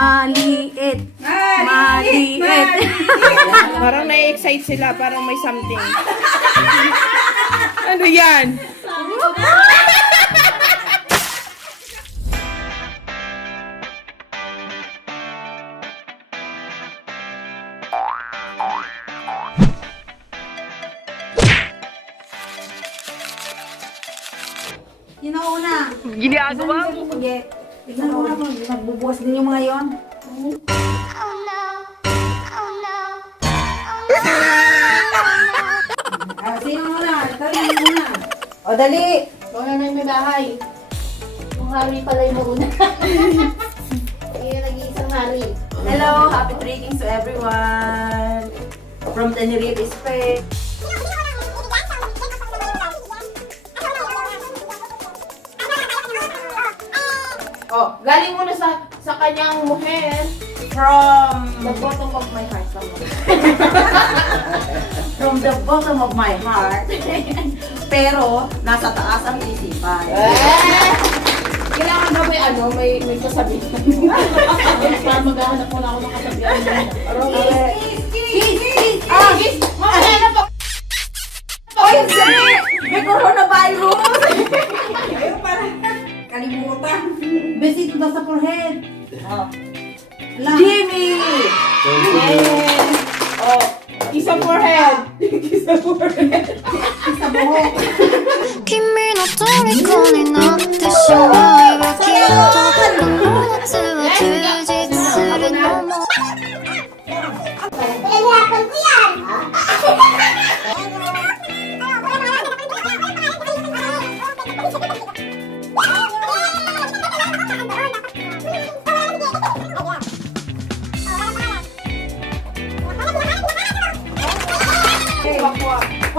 Maliit. Maliit. Parang na-excite sila, parang may something. Ano yan? Yun ang una. Ginagawa mo. Sige. Tignan mo na kung nagbubukas din yung mga yon. Sino muna? Dali muna. O, dali. Mga na may bahay. Yung hari pala yung mauna. Yung nag-iisang hari. Hello, happy drinking to everyone. From Tenerife, Spain. Oh, galing muna sa kanyang muher. From The bottom of my heart. from the bottom of my heart. Pero nasa taas ang isipan. Kailangan ba may kasabihan? Para maghahanap muna ako ng kasabihan. Kiss! Mamaya na pa! Oy, dali! May coronavirus! Ayun pala. Kalimutan. Besito daw sa forehead. Oh. Jimmy! Yes! Oh, isang forehead! Isang forehead! Sa buhok. 君の虜になってしまえばきっとこの夏は充実するのも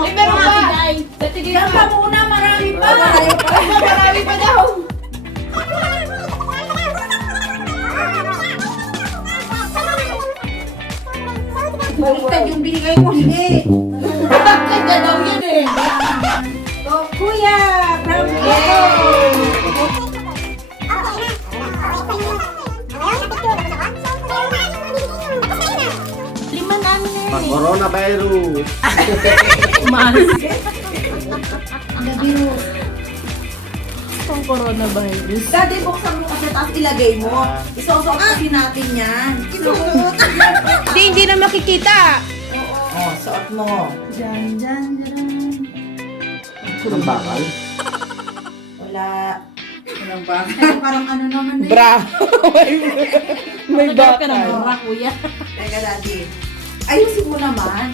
Ay, meron pa! Tatigil Kanta pa! muna, marami pa. Marami pa daw! Baliktad yung binigay mo. Hindi. Kanya daw yun eh! So, kuya, from Lima namin na yun Coronavirus. Ang coronavirus. Dati buksan mo kasi tapos ilagay mo. Isusok kasi natin yan. Isusuot. Hindi na makikita. Oo, suot mo. Diyan, diyan, diyan. Ang bakal. Wala. Walang bakal. Parang ano naman eh. Bra. May bakal. kuya. Teka, daddy. Ayusin mo naman.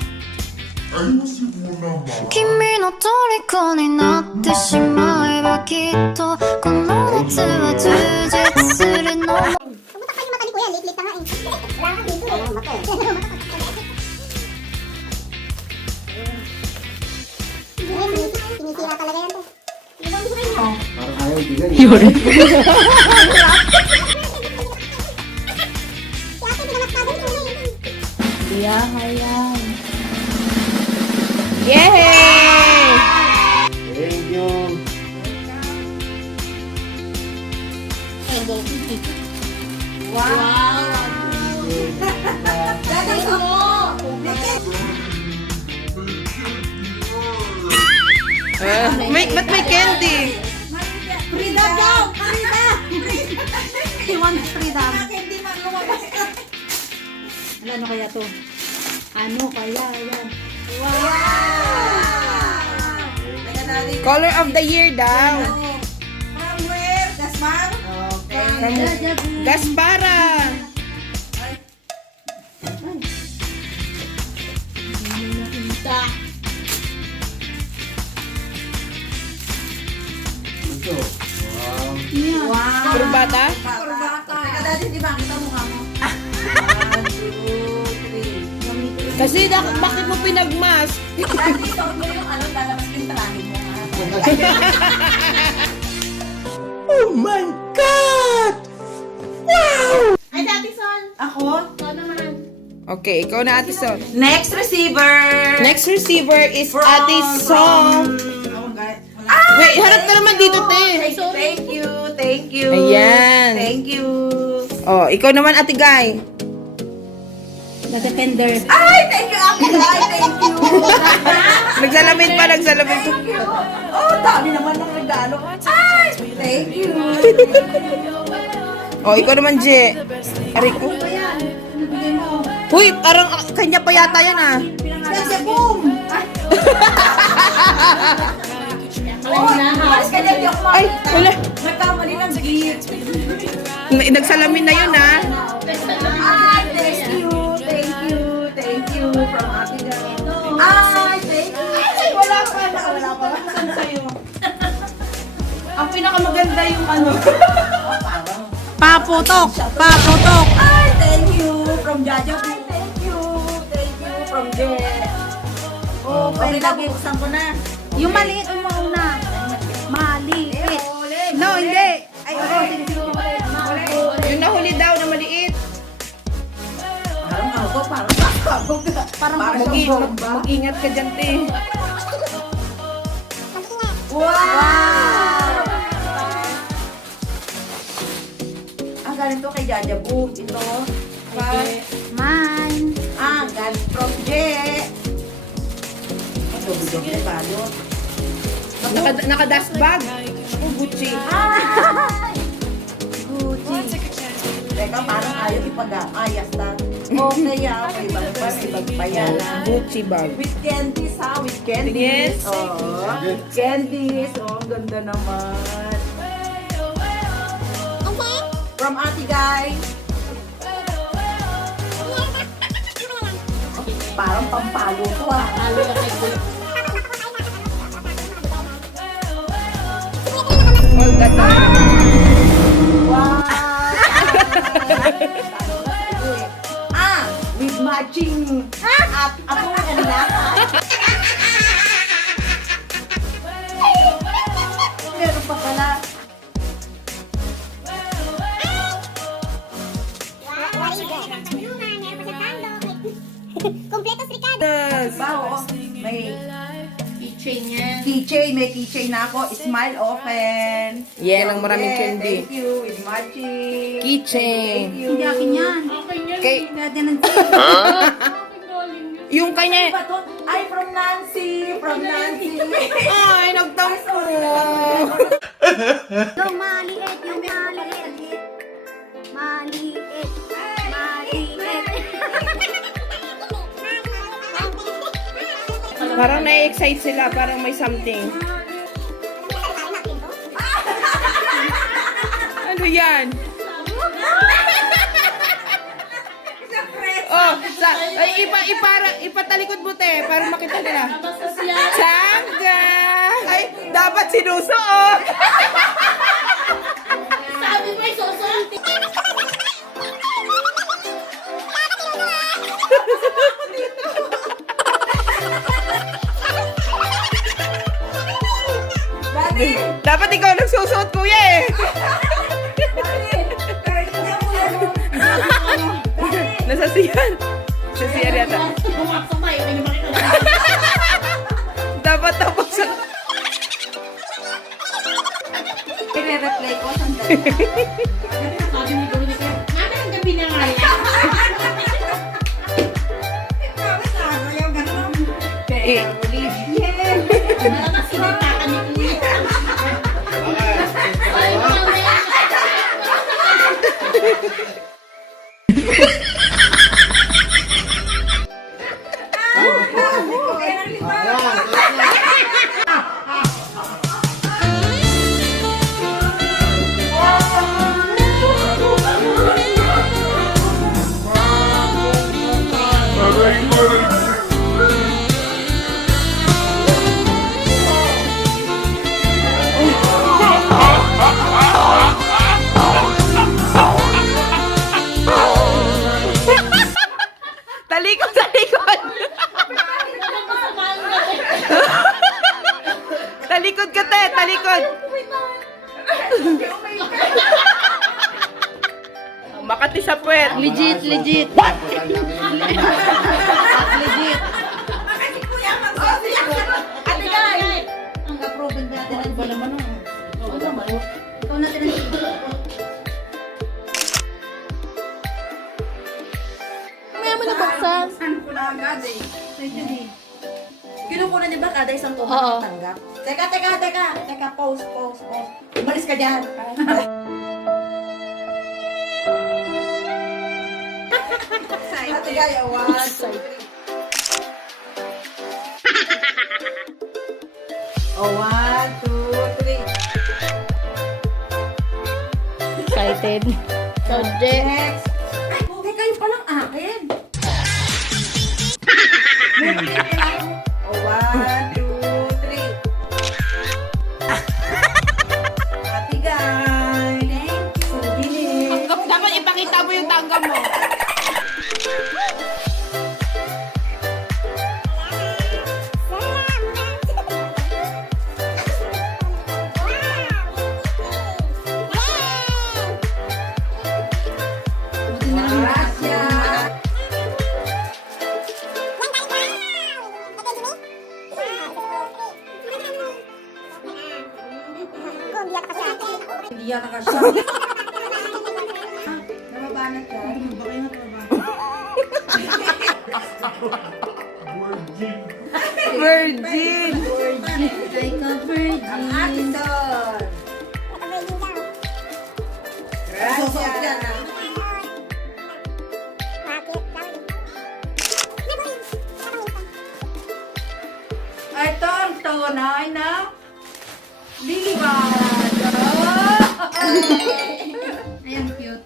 君の虜になってしまえばきっとこの夏は充実するのも Pumunta kayo mata ni Kuya, late-late na nga eh. Wala kang dito eh. Mata eh. Sinisira talaga yan to. Parang ayaw bigay. Si ate, pinanak ka dito na eh. Hayang. Yay! Thank you. Daddy, mo! Ba't may candy? Frida daw! Frida! He wants freedom. Hindi man lumabas. Ano kaya to? Ano kaya yan? Wow! Teka, daddy. Color of the year daw. From where? Gaspar? Okay. From Gaspara. Ito. Wow. Wow! Kurbata? Kurbata. Teka, daddy, di ba? Kita mukha mo. 1, 2, 3. Kasi bakit mo pinagmas? Daddy, ito mo yung ano, lalabas yung trahe mo. Oh my God! Ay, Daddy Son! Ako? Ikaw naman. Okay, ikaw na Ate Son. Next receiver! Next receiver is Ate Song. Wait, harap ka naman dito, te. Thank you, thank you. Ayan. Thank you. Oh, ikaw naman, Ate Guy. The defender. Ay, thank you, Ate Guy. Thank you. Nagsalamin pa. Thank you. Oh, dami naman ng regalo. Ay, thank you. Oh, ikaw naman, Je. Aray ko. Uy, parang kanya pa yata yan, ah. Kasi boom. Oh, mas kanya di ako Ay, wala. nagkamali ng gift. Nagsalamin na yun, ah. Ay, thank you. Thank you. Thank you from Ate Guy. Ay, thank you. Ay, wala pa. Wala pa. Saan sa'yo? Ang pinakamaganda yung ano. Paputok! Paputok! Ay, thank you from Jaja. Thank you. Thank you from Jen. Oh, pwede na buksan ko na. Yung maliit yung mauna. Maliit. No, hindi. Ay, sige. Yung nahuli daw na maliit. Parang ako, parang Parang Mag-ingat ka dyan, te. Wow! Ang ganito kay Jaja Boom. Ito. man. Galing from J. Doble tayo. Naka-dust bag. Oh, Gucci. Gucci. Teka, parang ayaw ipag-ayas na. Okay, ibang bayaran. Gucci bag. With candies, ha? With candies. Yes. Oh, candies. Oh, ang ganda naman. From Ate Guy. Parang pampalo to, ha? Oh, ganda. Wow! With matching ako and lahat. Meron pa pala. Kompletos Ricardo. Bao, may Keychain yan. keychain. May keychain na ako. Smile open. Yan ang maraming Yeah, candy. Thank you. With matching. Keychain. Thank you. Hindi akin yan. Kay, Pwede ng yung kanya, Ba to? Ay, from Nancy. From Nancy. ay, nagtampo. Yung maliit, yung maliit. Maliit. Maliit. Parang na-excite sila, parang may something. Ano yan? Oh, ipatalikod mo, te, para makita nila. Tsanga! Ay, dapat sinusuot! Sabi mo, susunod. Dapat ikaw nagsusuot, kuya eh. Nasa siyan. Sa siyan yata. Pumasok tayo, may makita na. Dapat tapos sa... I-replay ko. Sandali. Sabi ni Dominic, mami, ang gabi na nga yan. Eh, Malamang sinitakan ni Kuya. Ay, mamaya. talikod, talikod! Talikod ka, te, talikod! Makati sa puwet. Legit, legit. Legit. Ate Guy! Ang approval natin. Ba naman ang... Oo naman. Ikaw natin ang mo nabuksan. Saan ko na agad eh. Kinukunan niya ba kada isang tuhan Oo. ng tanggap? Teka, pause. Umalis ka dyan. Ate Gaya, 1, 2, 3. Oh, 1, 2, 3. Excited. Subject. Next. Ay, okay kayo palang akin. Oh, 1, 2, 3. Ate Gay. Thank you. Bilis. Dapat ipakita mo yung tanggap mo. Gracias. Hindi yan nakasya. Namabanat ka? Virgin. Ang akin doon. Gracias. Ito ang tunay na liwanag. Ayan, cute.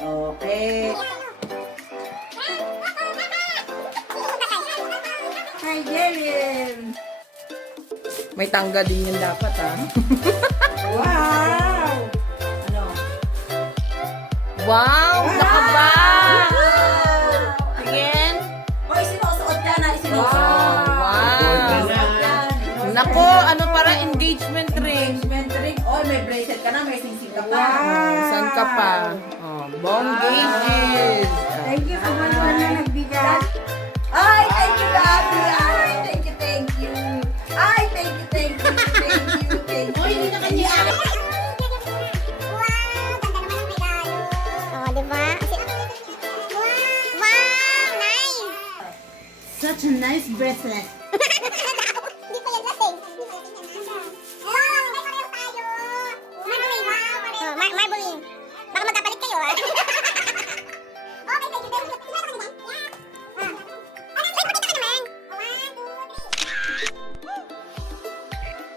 Okay. Hi, Jerin. May tangga din yun dapat, ha? Wow! Ano? Wow! Nakaba! Wow! Again? O, isinusuot ka na, isinusuot. Wow! Nako, ano para engagement ring? Engagement ring. Oh, may bracelet ka na, may singsing ka pa. Saan ka pa? Oh, bongages. Thank you sa buwan na nagbigay. Ay, thank you, Gabi. Ay, thank you, thank you. Ay, thank you, thank you, thank you, thank you. Oy, hindi na kanya. Oh, diba? Wow, nice! Such a nice bracelet. Hindi pa yan lasing. Wow, may pareho tayo. Marbling. Oh, marbling. Baka magkapalit kayo, ah. Okay, thank you, thank you.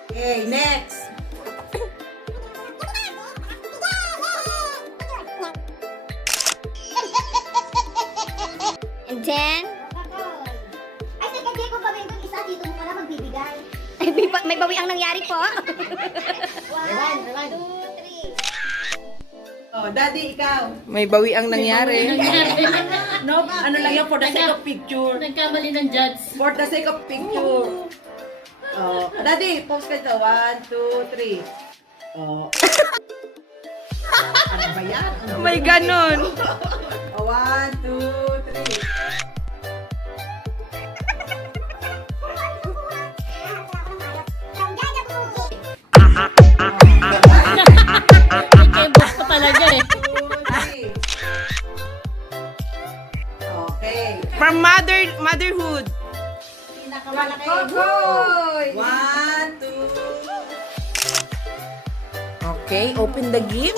Okay, next. And then, Ay, teka, Jeko, pa rin isa dito mo pala magbibigay. may bawi ang nangyari po. 1, 2, 3. Oh, Daddy, ikaw. May bawi ang nangyari. No, ano lang yan, for the sake of picture. Nagkamali ng judge. For the sake of picture. Oh, Daddy, pause ka ito. 1, 2, 3. Oh. Ano ba yan? Ano ba May yan? ganon. Oh, 1, 2, 3. May box pa talaga eh. 2, 3. Okay. From motherhood. Pinakamalaki. Goy! 1, 2. Okay, open the gift.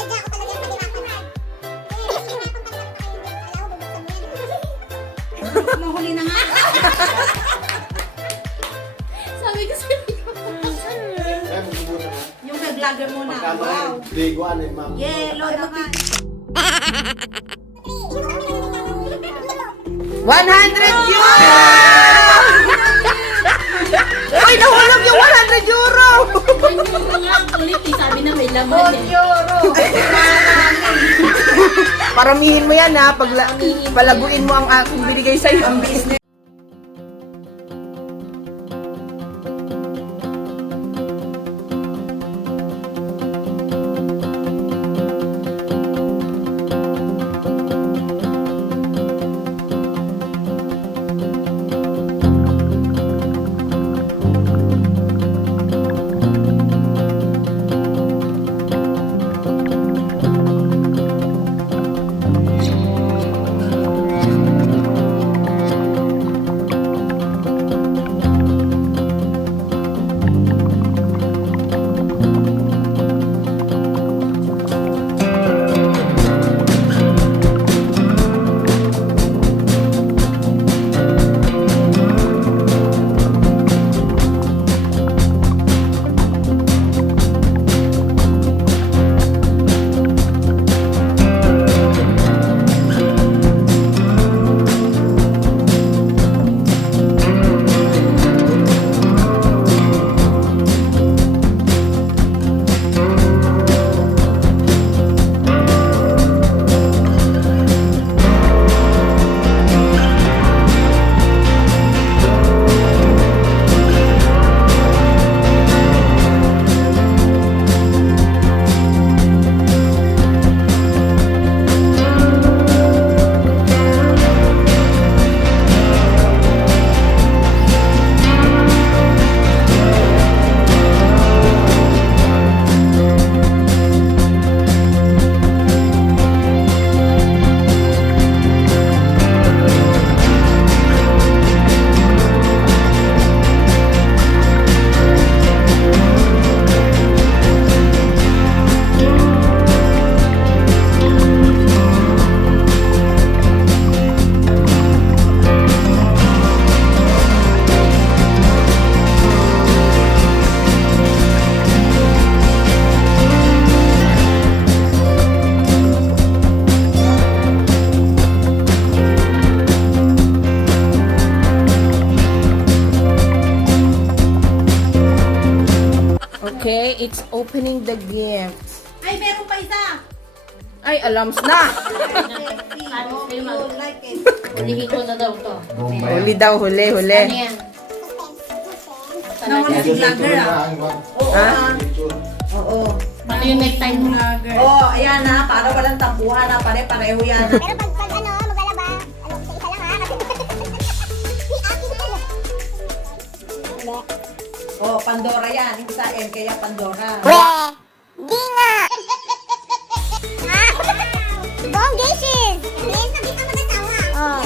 Mahuli na nga. Sabi ko sa'yo. Ay, magbubuta ka. Yung nag-vlogger muna. Pagkano Wow. yan? Liguan eh, ma'am. Yellow naman. 100 euro! Uy, nahulog yung 100 euro! Yung nga ang kulit eh. Sabi na may laman eh. Euro. Paramihin mo yan ha, palaguin mo ang aking binigay sa'yo. Ang business. Okay, it's opening the gifts. Ay, meron pa isa. Ay, alams na. Hulihin ko na daw to. Huli daw, huli. Ano yan? Nawala si vlogger ah. Ha? Oo. Ano yung next time mo? Oh, ayan na, para walang tampuhan na, pare-pareho yan. Pero pag ano, maglalaba, ano, isa-isa lang ha. Hindi. Oh, Pandora yan. Yung sa M, kaya Pandora. Di nga! Bonggations! Ngayon sabi ka mag-asawa. Oh.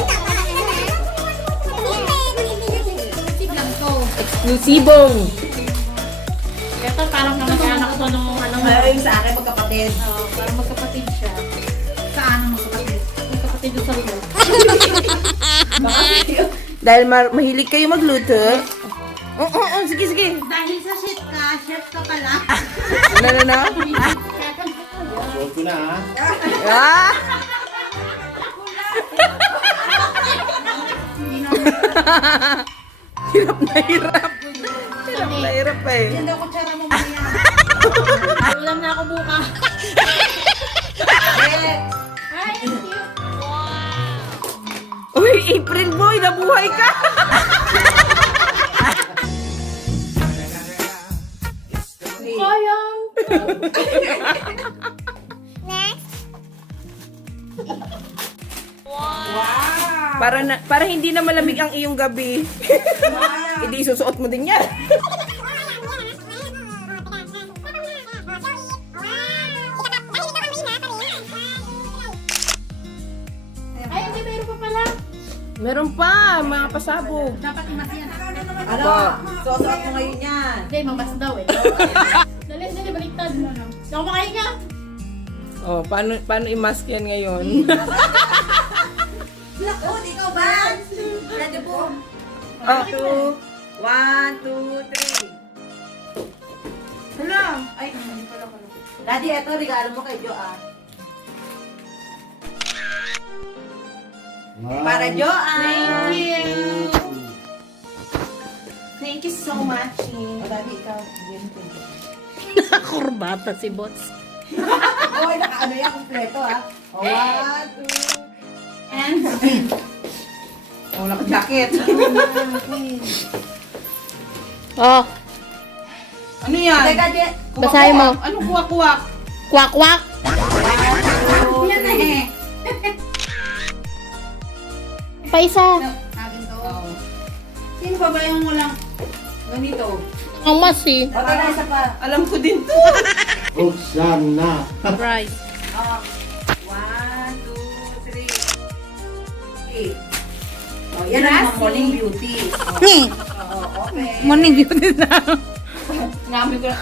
Exclusibong. Ito parang kamag-anak ko nung Yung sa akin, magkapatid. parang magkapatid siya. Saan ang magkapatid? Magkapatid ko sa iyo. Dahil mahilig kayo magluto. Sige. Dahil sa chef ka pala. Ano? Suot ko na ha. Ah! Hirap na hirap. Hirap na hirap eh. Yan daw kutsara mo maya. Ulam na ako bukas. Ay, cute. Uy, April boy, nabuhay ka! Sayang. Next. Para hindi na malamig ang iyong gabi. Hindi isusuot mo din yan. Ay, hindi, meron pa pala. Meron pa, mga pasabog. Dapat imas yan. Ano? Susuot mo ngayon yan. Hindi, mamas daw eh. Dali, baliktad. Hindi ako makain niya. Oh, paano i-mask yan ngayon? Naku, ikaw ba? Ready po? Oh. 1, 2, 3. Hala! Ay, hindi pala pala. Daddy, eto, regalo mo kay Jo ah. Para Jo ah. Thank you. Thank you so much. O, Daddy, ikaw. Bigyan mo kay Jo. Kurbata si Bots. Oy, naka-ano yan, kompleto ah. O, 1, 2, And oh, naka-jacket. Oh, Ano yan? Teka, Je. basahin mo. Ano kuwak-kuwak? Kwak-kwak. yan eh. Pa isa. Akin to. Sino pa ba yung walang ganito? Ang mas eh. O, teka, isa pa. Alam ko din to. Buksan na. Right. 1, 2, 3. Oh, yan ang mga morning beauty. Oh, okay. Morning beauty na. Ngami ko na.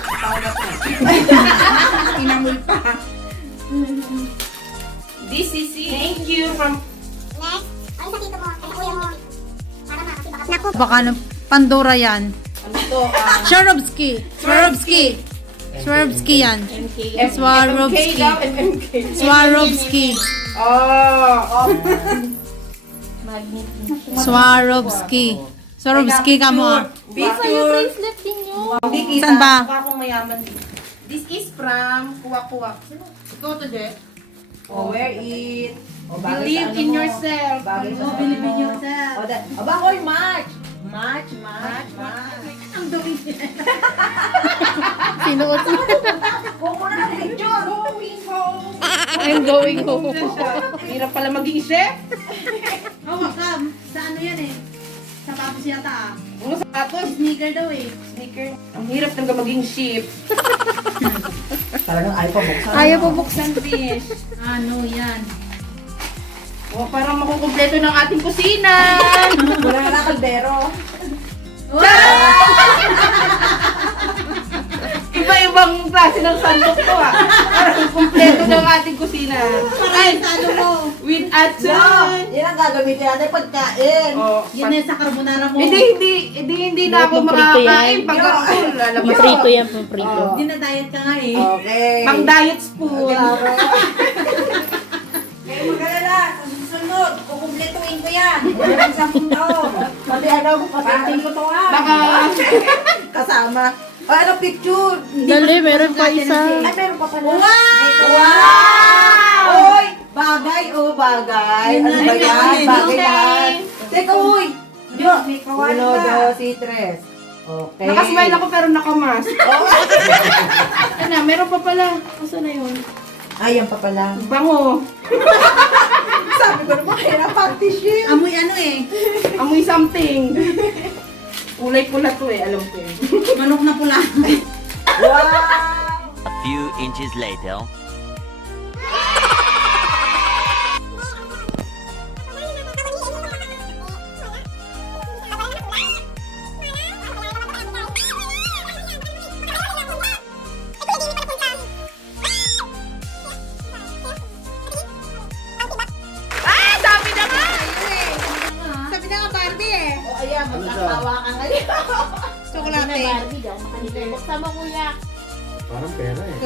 Inamul pa. This is thank you from... Next. Ang sa dito mo, kay kuya mo. Para makasi baka. Naku. Baka na Pandora yan. Ano to? Swarovski. Swarovski yan. Swarovski. MK daw, MK. Swarovski. Oh. Swarovski ka mo. Picture. Bracelet din yun. Hindi kita. Saan ba? Mukha akong mayaman. This is from Kuwak-Kuwak. Ikaw to, Je. Oh, wear it. O, bagay Believe sa ano in mo. yourself. Bagay sa ano believe in mo. yourself. O, aba, hoy, March. March. Ang dumi niya. Sinuot mo. Huwag mo na lang picture. Going home. I'm going home. Hirap pala maging chef. Hawak ka. Sa ano yan eh? Sa tapos yata ah. Ano sa atos? Sneaker daw eh. Sneaker. Ang hirap talaga maging chef. Talagang ayaw pa buksan. Ayaw po buksan, fish. Ano yan? O, parang makukumpleto ng ating kusina. Wala na kaldero. Iba-ibang klase ng sandok to ah. Parang kumpleto ng ating kusina. Ay, sa ano mo? With atsun. Yan ang gagamitin natin pagkain. Oh, Yan na sa carbonara mo. hindi na ako Pamprito makakain. yan. Pag ako, lalabas ako. Pamprito yan, pamprito. Hindi na diet ka nga eh. Okay. Pang diet spoon. Kaya mag-alala, sa susunod, kukumpletuin ko yan. Wala pang 10 taon. Pati ano, papating ko to ha. Baka kasama. Ay, ano picture? Dali, meron pa isa. Ay, meron pa pala. Wow! Oy! Bagay, oh, bagay. Ano ba yan? Bagay lahat. Teka, uy! May kawali ka. 1, 2, 3. Okay. Nakasmile ako pero nakamas. Ano, meron pa pala. Asa na yun? Ay, yan pa pala. Bango. Sabi ko naman, kaya na party shield. Amoy ano eh. Amoy something. Kulay pula to eh, alam ko eh. Manok na pula. Wow! A few inches later. Sabi na nga Barbie eh. O ayan, magkakawa ka ngayon. Chocolate. Hindi na Barbie, di ako makalito. Buksan mo kuya. Parang pera eh.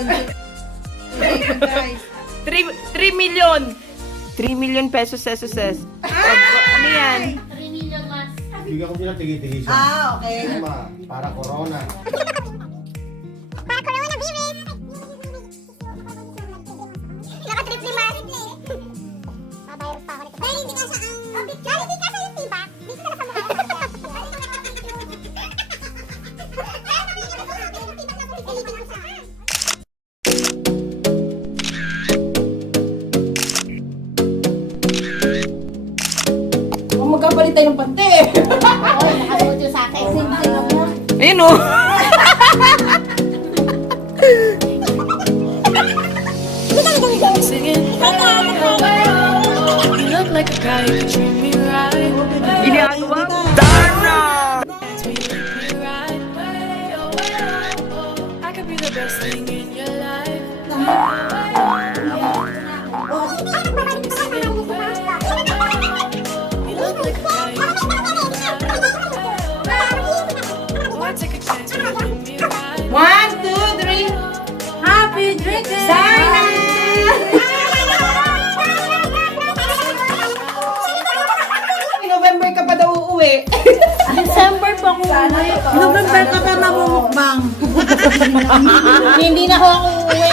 Guys. 3 million. 3 million pesos, Ano yan? 3 million mas. Bigyan ko sila tigi-tigi siya. Okay. Para corona. Para coronavirus. Naka-triple mask. Babayar pa ako nito. Dahil hindi ka siya ang... Dahil hindi ka siya yung tiba. Dito na sa mga. Magkapalit tayo ng pante. Oy, nakasuot yung sa akin. Sing-sing ako. Ayun oh. Ginagawa mo. Darna! One, two, three. Happy drinking! November ka pa daw uuwi. December pa kung November ka pa mamumukbang. Hindi na ako uuwi.